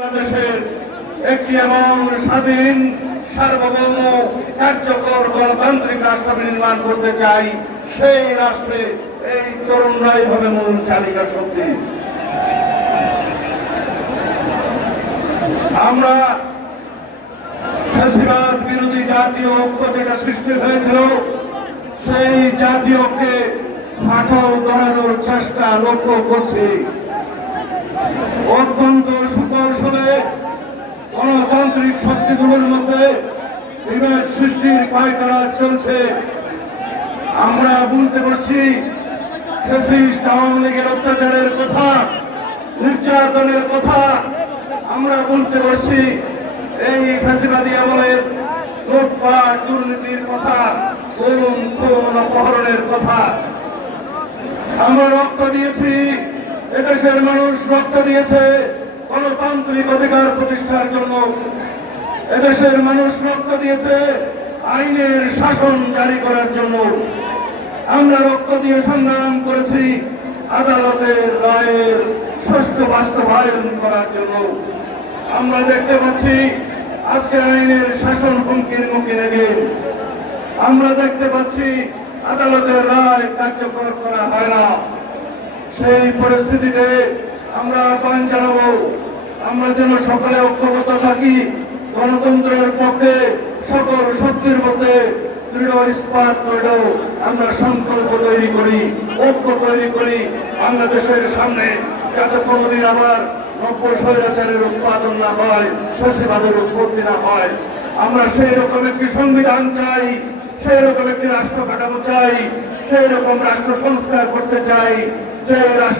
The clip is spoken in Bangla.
বাংলাদেশের একটি এমন স্বাধীন, সার্বভৌম, কার্যকর গণতান্ত্রিক রাষ্ট্র নির্মাণ করতে চাই, সেই রাষ্ট্রে এই তরুণরাই হবে মূল চালিকা শক্তি। আমরা ফ্যাসিবাদ বিরোধী জাতীয় ঐক্য যেটা সৃষ্টি হয়েছিল, সেই জাতীয় ঐক্যে ফাটল ধরানোর চেষ্টা লক্ষ্য করছি। অত্যন্ত গণতান্ত্রিক শক্তিগুলোর মধ্যে বিভেদ সৃষ্টির পায়তারা চলছে। আমরা বলতে পারছি আওয়ামী লীগের অত্যাচারের কথা, নির্যাতনের কথা, আমরা বলতে পারছি, এই ফ্যাসিবাদী আমলের লুটপাট দুর্নীতির কথা খুন, অপহরণের কথা। আমরা রক্ত দিয়েছি, এদেশের মানুষ রক্ত দিয়েছে। গণতান্ত্রিক অধিকার প্রতিষ্ঠার জন্য এদেশের মানুষ রক্ত দিয়েছে, আইনের শাসন জারি করার জন্য। আমরা রক্ত দিয়ে সংগ্রাম করেছি আদালতের রায়ের সুষ্ঠু বাস্তবায়ন করার জন্য। আমরা দেখতে পাচ্ছি আজকে আইনের শাসন হুমকির মুখে লেগে। আমরা দেখতে পাচ্ছি আদালতের রায় কার্যকর করা হয় না। সেই পরিস্থিতিতে আমরা আহ্বান জানাব, আমরা যেন সকলে ঐক্যবদ্ধ থাকি, গণতন্ত্রের পক্ষে সকল শক্তির মধ্যে দৃঢ় ইস্পাত দৃঢ় আমরা সংকল্প তৈরি করি, ঐক্য তৈরি করি, বাংলাদেশের সামনে যাতে কোনোদিন আবার নব্য স্বৈরাচারের উৎপাদন না হয়, ফসিবাদের উৎপত্তি না হয়। আমরা সেই রকম একটি সংবিধান চাই, সেই রকম একটি রাষ্ট্র কাঠামো চাই, সেই রকম রাষ্ট্র সংস্কার করতে চাই, যে রাষ্ট্র